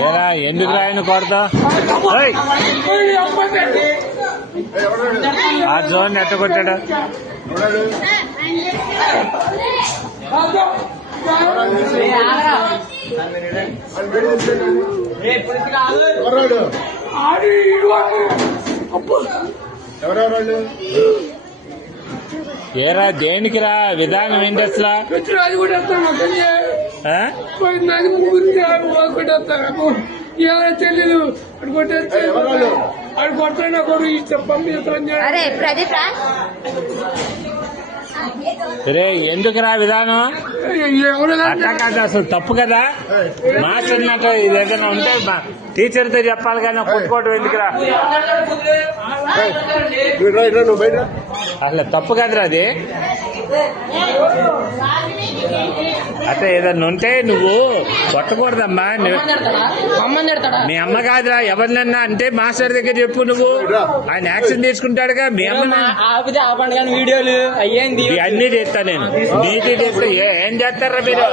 ఏరా ఎందుకు రాయను కొడతా ఆ జోన్ ఎట్ట కొట్టాడు ఏరా దేనికిరా విధానం ఏంటి అసలు తెలియదు అటు కొట్టేస్తే అటు కొట్టాడు కొడు అరే ప్రదీప్ రా రే ఎందుకురా విధానం అట్లా కాదు అసలు తప్పు కదా మాస్టర్ అన్నట్టు ఇది ఏదైనా ఉంటే టీచర్తో చెప్పాలి కానీ కొట్టుకోవటం ఎందుకురా అసలు తప్పు కదరా అది అంటే ఏదన్నా ఉంటే నువ్వు కొట్టకూడదమ్మా మీ అమ్మ కాదురా ఎవరినన్నా అంటే మాస్టర్ దగ్గర చెప్పు నువ్వు ఆయన యాక్షన్ తీసుకుంటాడుగా మీ అమ్మ వీడియోలు అయ్యేంది అన్ని చేస్తా నేను నీటి చేస్తా ఏం చేస్తారా మీరు